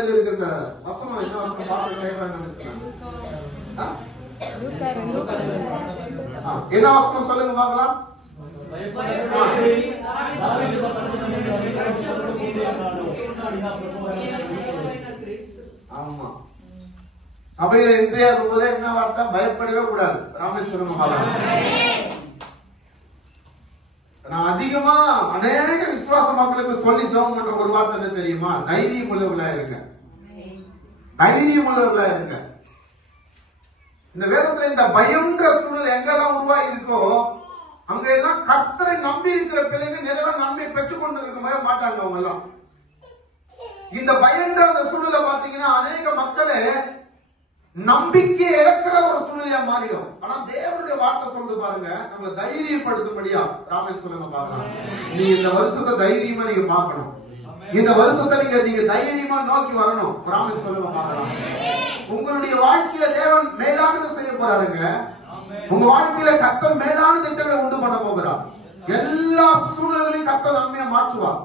இருக்கிற வசனம் என்ன வசனம் பார்த்து கேட்கறாங்கன்னு என்ன வசனம் சொல்லுங்க பார்க்கலாம். ஆமா, சபையில இன்றைய போதே என்ன வார்த்தை? பயப்படவே கூடாது. ராமேஸ்வரம் பார்க்கலாம். நான் அதிகமா அநேக விசுவாச மக்களுக்கு சொல்லி ஜெபம் பண்ற ஒரு வார்த்தை என்ன தெரியுமா? தைரியம் உள்ளவர்களா இருங்க, தைரியம் உள்ளவர்களா இருங்க. இந்த வேதத்துல இந்த பயம்ன்ற சூழல் எங்கெல்லாம் உருவாகி இருக்கோ அங்க எல்லாம் கர்த்தரை நம்பி இருக்கிற பிள்ளைங்க நிறைய நன்மை பெற்றுக் கொண்டு இருக்கவே மாட்டாங்க. அவங்க எல்லாம் இந்த பயன்ற அந்த சூழலை பாத்தீங்கன்னா அநேக மக்களே நம்பிக்கை இழக்கிற ஒரு சூழ்நிலையா மாறிடும். ஆனா தேவனுடைய வார்த்தை சொல்றது பாருங்க, நம்மளை தைரியப்படுத்தும்படியா. ராமேஸ்வரம் பார்க்கலாம். நீ இந்த வருஷத்தை தைரியமா நீங்க பார்க்கணும். இந்த வருஷத்தை நீங்க தைரியமா நோக்கி வரணும். ராமேஸ்வரம் பார்க்கலாம். உங்களுடைய வாழ்க்கையில தேவன் மேலானது செய்ய போறாருங்க. உங்க வாழ்க்கையில கர்த்தர் மேலான திட்டங்களை உண்டு பண்ண போகிறார். எல்லா சூழ்நிலைகளையும் கர்த்தர் நன்மையா மாற்றுவார்.